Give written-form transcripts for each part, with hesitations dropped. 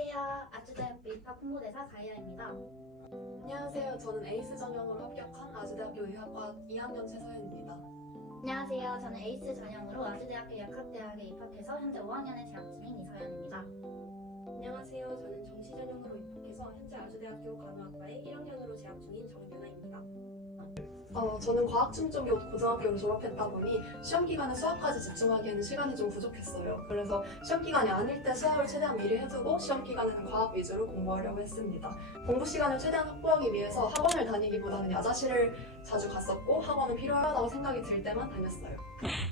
안녕하세요. 아주대학교 입학 홍보대사 가희아입니다. 안녕하세요. 저는 에이스 전형으로 합격한 아주대학교 의학과 2학년 최서연입니다. 안녕하세요. 저는 에이스 전형으로 아주대학교 약학대학에 입학해서 현재 5학년에 재학 중인 이서연입니다. 안녕하세요. 저는 정시 전형으로 입학해서 현재 아주대학교 간호학과에 1학년으로 재학 중인 정윤아입니다. 저는 과학중점교 고등학교를 졸업했다 보니 시험 기간에 수학까지 집중하기에는 시간이 좀 부족했어요. 그래서 시험 기간이 아닐 때 수학을 최대한 미리 해두고 시험 기간에는 과학 위주로 공부하려고 했습니다. 공부 시간을 최대한 확보하기 위해서 학원을 다니기보다는 야자실을 자주 갔었고 학원은 필요하다고 생각이 들 때만 다녔어요.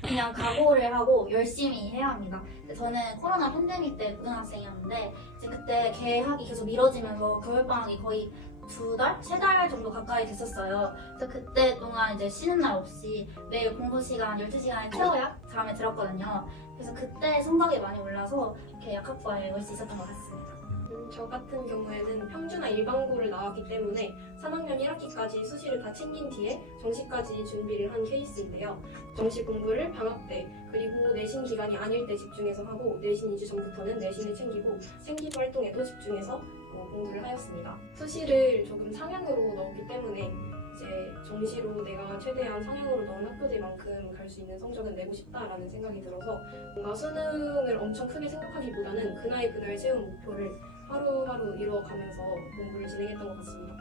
그냥 각오를 하고 열심히 해야 합니다. 저는 코로나 팬데믹 때 고등학생이었는데 이제 그때 개학이 계속 미뤄지면서 겨울방학이 거의 2달? 3달 정도 가까이 됐었어요. 그래서 그때 동안 이제 쉬는 날 없이 매일 공부 시간 12시간을 채워야 잠에 들었거든요. 그래서 그때 성적이 많이 올라서 이렇게 약학과에 올 수 있었던 것 같습니다. 저 같은 경우에는 평준화 일반고를 나왔기 때문에 3학년 1학기까지 수시를 다 챙긴 뒤에 정시까지 준비를 한 케이스인데요. 정시 공부를 방학 때 그리고 내신 기간이 아닐 때 집중해서 하고 내신 2주 전부터는 내신을 챙기고 생기부 활동에도 집중해서 공부를 하였습니다. 수시를 조금 상향으로 넣었기 때문에 이제 정시로 내가 최대한 상향으로 넣은 학교들만큼 갈 수 있는 성적은 내고 싶다라는 생각이 들어서 뭔가 수능을 엄청 크게 생각하기보다는 그날 세운 목표를 하루하루 이루어가면서 공부를 진행했던 것 같습니다.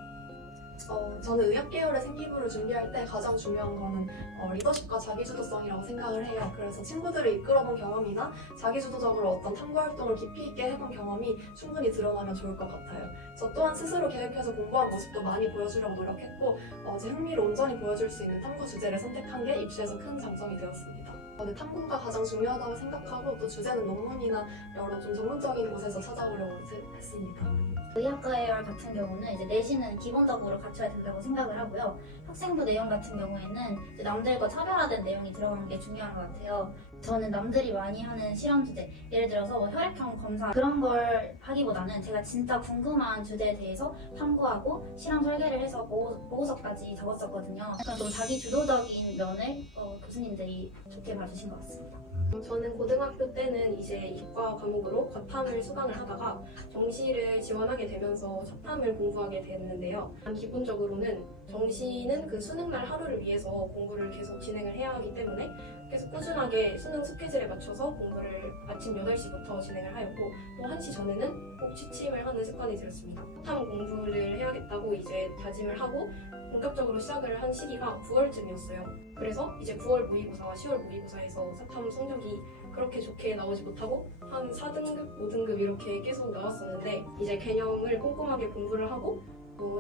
저는 의학 계열의 생기부를 준비할 때 가장 중요한 거는 리더십과 자기주도성이라고 생각을 해요. 그래서 친구들을 이끌어본 경험이나 자기주도적으로 어떤 탐구 활동을 깊이 있게 해본 경험이 충분히 드러나면 좋을 것 같아요. 저 또한 스스로 계획해서 공부한 모습도 많이 보여주려고 노력했고 제 흥미를 온전히 보여줄 수 있는 탐구 주제를 선택한 게 입시에서 큰 장점이 되었습니다. 탐구가 가장 중요하다고 생각하고 또 주제는 논문이나 여러 좀 전문적인 곳에서 찾아보려고 했습니다. 의학과 계열 같은 경우는 이제 내신은 기본적으로 갖춰야 된다고 생각을 하고요. 학생부 내용 같은 경우에는 이제 남들과 차별화된 내용이 들어가는 게 중요한 것 같아요. 저는 남들이 많이 하는 실험 주제, 예를 들어서 혈액형 검사 그런 걸 하기보다는 제가 진짜 궁금한 주제에 대해서 탐구하고 실험 설계를 해서 보고서까지 적었었거든요. 약간 좀 자기 주도적인 면을 교수님들이 좋게 봐주신 것 같습니다. 저는 고등학교 때는 이제 이과 과목으로 과탐을 수강을 하다가 정시를 지원하게 되면서 사탐을 공부하게 됐는데요. 기본적으로는 정시는 그 수능날 하루를 위해서 공부를 계속 진행을 해야 하기 때문에 계속 꾸준하게 수능 스케줄에 맞춰서 공부를 아침 8시부터 진행을 하였고 또 1시 전에는 꼭 취침을 하는 습관이 들었습니다. 사탐 공부를 해야겠다고 이제 다짐을 하고 본격적으로 시작을 한 시기가 9월쯤이었어요. 그래서 이제 9월 모의고사와 10월 모의고사에서 사탐 성적이 그렇게 좋게 나오지 못하고 한 4등급, 5등급 이렇게 계속 나왔었는데 이제 개념을 꼼꼼하게 공부를 하고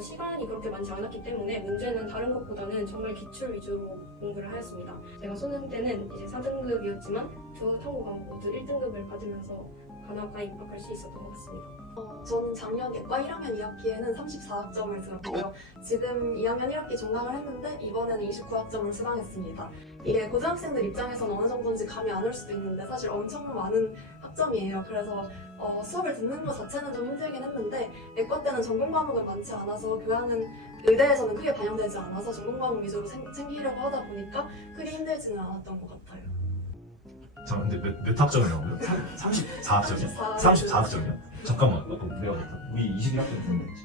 시간이 그렇게 많지 않았기 때문에 문제는 다른 것보다는 정말 기출 위주로 공부를 하였습니다. 제가 수능 때는 이제 4등급이었지만 두 탐구 과목 모두 1등급을 받으면서 간호학과에 입학할 수 있었던 것 같습니다. 저는 작년 예과 1학년 2학기에는 34학점을 들었고요. 지금 2학년 1학기 종강을 했는데 이번에는 29학점을 수강했습니다. 이게 고등학생들 입장에서는 어느 정도인지 감이 안 올 수도 있는데 사실 엄청 많은 학점이에요. 그래서 수업을 듣는 것 자체는 좀 힘들긴 했는데 예과 때는 전공 과목은 많지 않아서 교양은 의대에서는 크게 반영되지 않아서 전공 과목 위주로 챙기려고 하다 보니까 크게 힘들지는 않았던 것 같아요. 자, 근데 몇 학점이라고요? 34학점이요? 34학점이요? 잠깐만, 우리가 우리 21학점 정도 했지.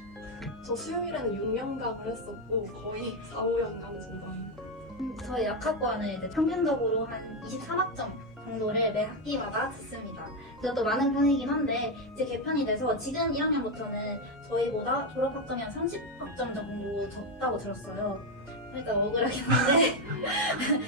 저 수요일에는 6년강을 했었고 거의 4, 5년강 정도. 저희 약학과는 이제 평균적으로 한 23학점 정도를 매 학기마다 듣습니다. 그것도 많은 편이긴 한데 이제 개편이 돼서 지금 1학년부터는 저희보다 졸업학점이 한 30학점 정도 적다고 들었어요. 그러니까 억울하긴 한데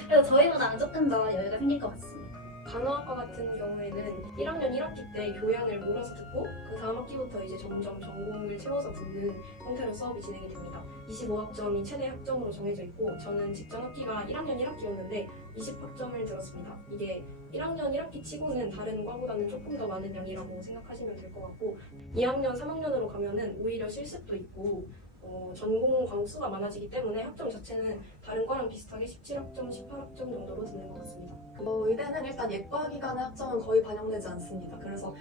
그래서 저희보다는 조금 더 여유가 생길 것 같습니다. 간호학과 같은 경우에는 1학년 1학기 때 교양을 몰아서 듣고 그 다음 학기부터 이제 점점 전공을 채워서 듣는 형태로 수업이 진행이 됩니다. 25학점이 최대 학점으로 정해져 있고 저는 직전 학기가 1학년 1학기였는데 20학점을 들었습니다. 이게 1학년 1학기 치고는 다른 과보다는 조금 더 많은 양이라고 생각하시면 될 것 같고 2학년, 3학년으로 가면은 오히려 실습도 있고 전공 과목 수가 많아지기 때문에 학점 자체는 다른 과랑 비슷하게 17학점, 18학점 정도로 듣는 것 같습니다. 의대는 일단 예과 기간의 학점은 거의 반영되지 않습니다. 그래서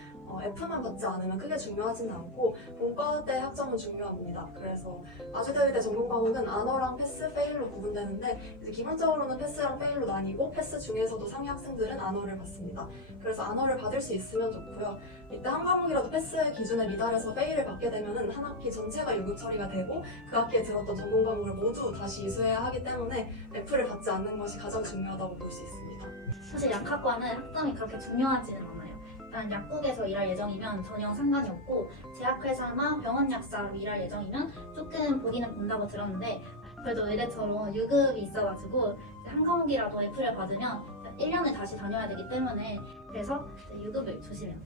F만 받지 않으면 크게 중요하지는 않고 본과대 학점은 중요합니다. 그래서 아주대 의대 전공 과목은 안어랑 패스, 페일로 구분되는데 이제 기본적으로는 패스랑 페일로 나뉘고 패스 중에서도 상위 학생들은 안어를 받습니다. 그래서 안어를 받을 수 있으면 좋고요. 이때 한 과목이라도 패스의 기준에 미달해서 페일을 받게 되면은 한 학기 전체가 유급 처리가 되고 그 학기에 들었던 전공 과목을 모두 다시 이수해야 하기 때문에 F를 받지 않는 것이 가장 중요하다고 볼 수 있습니다. 사실 약학과는 학점이 그렇게 중요하지는 않아요. 일단 약국에서 일할 예정이면 전혀 상관이 없고 제약회사나 병원 약사로 일할 예정이면 조금 보기는 본다고 들었는데 그래도 의대처럼 유급이 있어가지고 한 과목이라도 F를 받으면 1년을 다시 다녀야 되기 때문에 그래서 유급을 조심해요.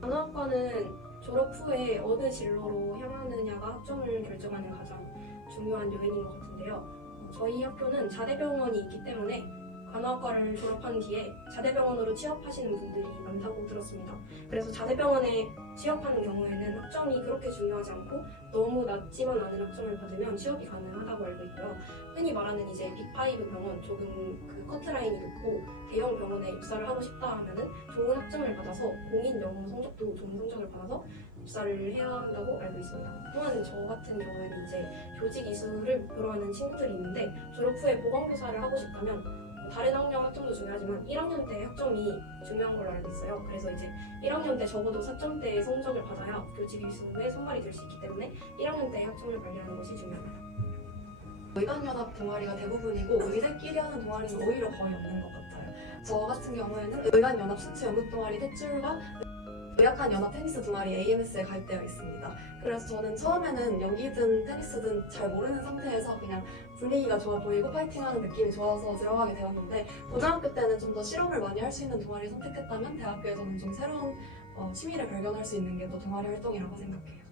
간호학과는 졸업 후에 어느 진로로 향하느냐가 학점을 결정하는 가장 중요한 요인인 것 같은데요. 저희 학교는 자대병원이 있기 때문에 간호학과를 졸업한 뒤에 자대병원으로 취업하시는 분들이 많다고 들었습니다. 그래서 자대병원에 취업하는 경우에는 학점이 그렇게 중요하지 않고 너무 낮지만 않은 학점을 받으면 취업이 가능하다고 알고 있고요. 흔히 말하는 이제 빅5 병원, 조금 그 커트라인이 높고 대형 병원에 입사를 하고 싶다 하면은 좋은 학점을 받아서 공인 영어 성적도 좋은 성적을 받아서 입사를 해야 한다고 알고 있습니다. 또한 저 같은 경우에는 이제 교직 이수를 목표로 하는 친구들이 있는데 졸업 후에 보건교사를 하고 싶다면 다른 학년 학점도 중요하지만 1학년 때 학점이 중요한 걸로 알고 있어요. 그래서 이제 1학년 때 적어도 4점대의 성적을 받아야 교직 이수에 선발이 될 수 있기 때문에 1학년 때 학점을 관리하는 것이 중요합니다. 의관연합 동아리가 대부분이고 의대끼리 하는 동아리는 오히려 거의 없는 것 같아요. 저 같은 경우에는 의관연합 순수 연극 동아리 탯줄과 의학한 연합 테니스 동아리 AMS에 가입되어 있습니다. 그래서 저는 처음에는 연기든 테니스든 잘 모르는 상태에서 그냥 분위기가 좋아 보이고 파이팅하는 느낌이 좋아서 들어가게 되었는데 고등학교 때는 좀 더 실험을 많이 할 수 있는 동아리를 선택했다면 대학교에서는 좀 새로운 취미를 발견할 수 있는 게 또 동아리 활동이라고 생각해요.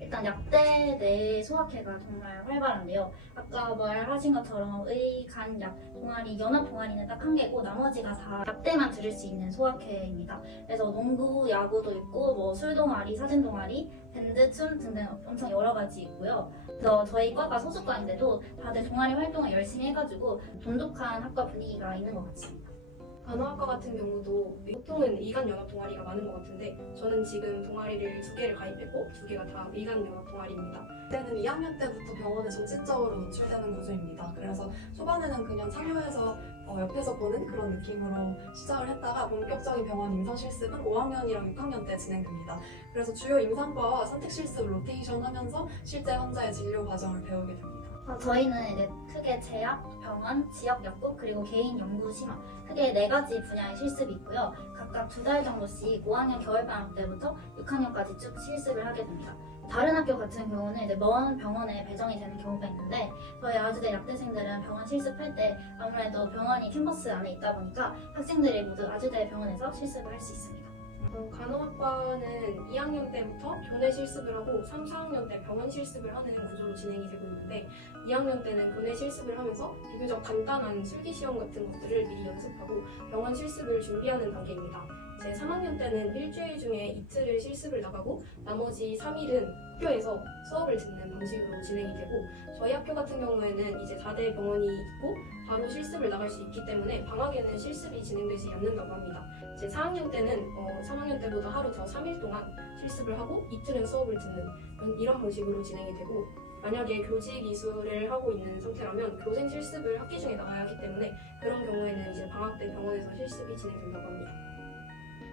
일단 약대 내 소학회가 정말 활발한데요. 아까 말하신 것처럼 의, 간, 약 동아리, 연합 동아리는 딱 한 개고 나머지가 다 약대만 들을 수 있는 소학회입니다. 그래서 농구, 야구도 있고 뭐 술 동아리, 사진 동아리, 밴드, 춤 등등 엄청 여러 가지 있고요. 그래서 저희 과가 소수과인데도 다들 동아리 활동을 열심히 해가지고 돈독한 학과 분위기가 있는 것 같습니다. 간호학과 같은 경우도 보통은 의관연합 동아리가 많은 것 같은데 저는 지금 동아리를 2개를 가입했고 2개가 다 의관연합 동아리입니다. 그때는 2학년 때부터 병원에 점진적으로 노출되는 구조입니다. 그래서 초반에는 그냥 상료에서 옆에서 보는 그런 느낌으로 시작을 했다가 본격적인 병원 임상 실습은 5학년이랑 6학년 때 진행됩니다. 그래서 주요 임상과와 선택 실습 로테이션 하면서 실제 환자의 진료 과정을 배우게 됩니다. 저희는 이제 크게 제약, 병원, 지역 약국, 그리고 개인 연구 심화 크게 4가지 분야의 실습이 있고요. 각각 2달 정도씩 5학년 겨울방학 때부터 6학년까지 쭉 실습을 하게 됩니다. 다른 학교 같은 경우는 이제 먼 병원에 배정이 되는 경우가 있는데 저희 아주대 약대생들은 병원 실습할 때 아무래도 병원이 캠퍼스 안에 있다 보니까 학생들이 모두 아주대 병원에서 실습을 할 수 있습니다. 간호학과는 2학년 때부터 교내 실습을 하고 3, 4학년 때 병원 실습을 하는 구조로 진행이 되고 있는데 2학년 때는 교내 실습을 하면서 비교적 간단한 술기 시험 같은 것들을 미리 연습하고 병원 실습을 준비하는 단계입니다. 제 3학년 때는 일주일 중에 이틀을 실습을 나가고 나머지 3일은 학교에서 수업을 듣는 방식으로 진행이 되고 저희 학교 같은 경우에는 이제 4대 병원이 있고 바로 실습을 나갈 수 있기 때문에 방학에는 실습이 진행되지 않는다고 합니다. 제 4학년 때는 3학년 때보다 하루 더 3일 동안 실습을 하고 이틀은 수업을 듣는 이런 방식으로 진행이 되고 만약에 교직 이수를 하고 있는 상태라면 교생 실습을 학기 중에 나가야 하기 때문에 그런 경우에는 이제 방학 때 병원에서 실습이 진행된다고 합니다.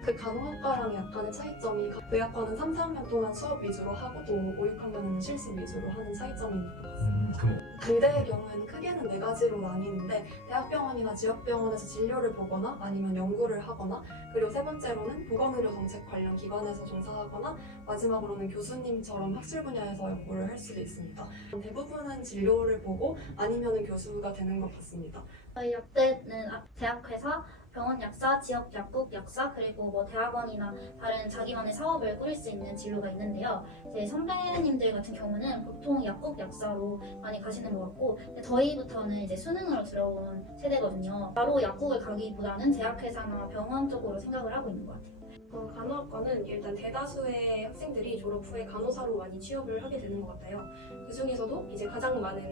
그 간호학과랑 약간의 차이점이 의학과는 3, 4학년 동안 수업 위주로 하고 또 5, 6학년은 실습 위주로 하는 차이점이 있는 것 같습니다. 그럼 의대의 경우에는 크게는 4가지로 나뉘는데 대학병원이나 지역병원에서 진료를 보거나 아니면 연구를 하거나 그리고 세 번째로는 보건의료 정책 관련 기관에서 종사하거나 마지막으로는 교수님처럼 학술 분야에서 연구를 할 수도 있습니다. 대부분은 진료를 보고 아니면 교수가 되는 것 같습니다. 저희 약대는 대학회사, 병원 약사, 지역 약국 약사, 그리고 뭐 대학원이나 다른 자기만의 사업을 꾸릴 수 있는 진로가 있는데요. 이제 선배님들 같은 경우는 보통 약국 약사로 많이 가시는 것 같고 저희부터는 이제 수능으로 들어온 세대거든요. 바로 약국을 가기보다는 제약회사나 병원 쪽으로 생각을 하고 있는 것 같아요. 간호학과는 일단 대다수의 학생들이 졸업 후에 간호사로 많이 취업을 하게 되는 것 같아요. 그 중에서도 이제 가장 많은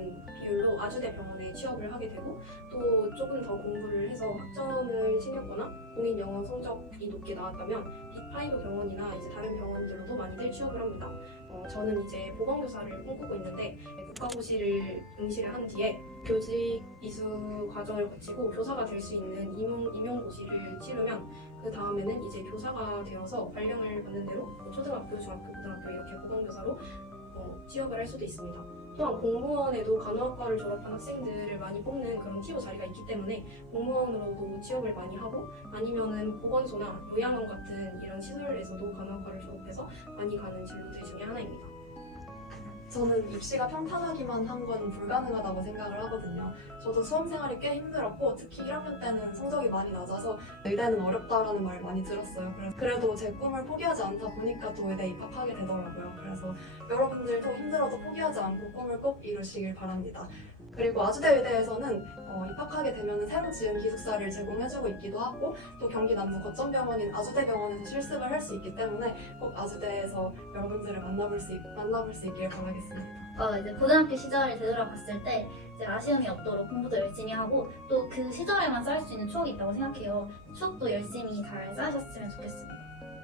비율로 아주대 병원에 취업을 하게 되고 또 조금 더 공부를 해서 학점을 챙겼거나 공인 영어 성적이 높게 나왔다면 빅5 병원이나 이제 다른 병원들로도 많이들 취업을 합니다. 저는 이제 보건교사를 꿈꾸고 있는데 국가고시를 응시를 한 뒤에 교직 이수 과정을 거치고 교사가 될 수 있는 임용고시를 치르면 그 다음에는 이제 교사가 되어서 발령을 받는 대로 초등학교, 중학교, 고등학교 이렇게 보건교사로 취업을 할 수도 있습니다. 또한 공무원에도 간호학과를 졸업한 학생들을 많이 뽑는 그런 TO 자리가 있기 때문에 공무원으로도 취업을 많이 하고 아니면은 보건소나 요양원 같은 이런 시설에서도 간호학과를 졸업해서 많이 가는 진로들 중에 하나입니다. 저는 입시가 평탄하기만 한 건 불가능하다고 생각을 하거든요. 저도 수험 생활이 꽤 힘들었고 특히 1학년 때는 성적이 많이 낮아서 의대는 어렵다라는 말 많이 들었어요. 그래도 제 꿈을 포기하지 않다 보니까 또 의대에 입학하게 되더라고요. 그래서 여러분들도 힘들어도 포기하지 않고 꿈을 꼭 이루시길 바랍니다. 그리고 아주대 의대에서는 입학하게 되면 새로 지은 기숙사를 제공해주고 있기도 하고 또 경기 남부 거점병원인 아주대병원에서 실습을 할 수 있기 때문에 꼭 아주대에서 여러분들을 만나볼 수 있길 바라겠습니다. 이제 고등학교 시절을 되돌아봤을 때 이제 아쉬움이 없도록 공부도 열심히 하고 또 그 시절에만 쌓을 수 있는 추억이 있다고 생각해요. 추억도 열심히 잘 쌓으셨으면 좋겠습니다.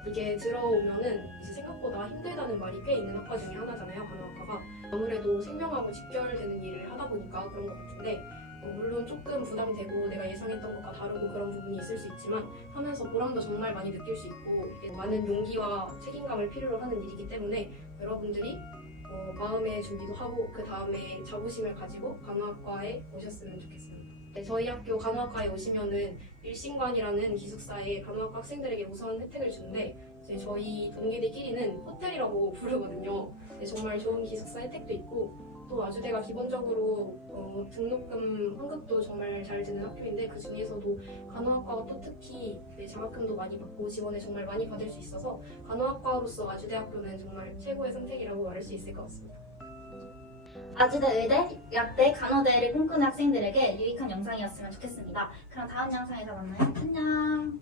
이게 들어오면은 이제 생각보다 힘들다는 말이 꽤 있는 학과 중에 하나잖아요, 간호학과가. 아무래도 생명하고 직결되는 일을 하다 보니까 그런 것 같은데 물론 조금 부담되고 내가 예상했던 것과 다르고 그런 부분이 있을 수 있지만 하면서 보람도 정말 많이 느낄 수 있고 이게 많은 용기와 책임감을 필요로 하는 일이기 때문에 여러분들이 마음의 준비도 하고 그 다음에 자부심을 가지고 간호학과에 오셨으면 좋겠습니다. 네, 저희 학교 간호학과에 오시면은 일신관이라는 기숙사에 간호학과 학생들에게 우선 혜택을 주는데 이제 저희 동기들끼리는 호텔이라고 부르거든요. 네, 정말 좋은 기숙사 혜택도 있고 또 아주대가 기본적으로 등록금 환급도 정말 잘 주는 학교인데 그 중에서도 간호학과가 또 특히 장학금도 많이 받고 지원을 정말 많이 받을 수 있어서 간호학과로서 아주대학교는 정말 최고의 선택이라고 말할 수 있을 것 같습니다. 아주대, 의대, 약대, 간호대를 꿈꾸는 학생들에게 유익한 영상이었으면 좋겠습니다. 그럼 다음 영상에서 만나요. 안녕.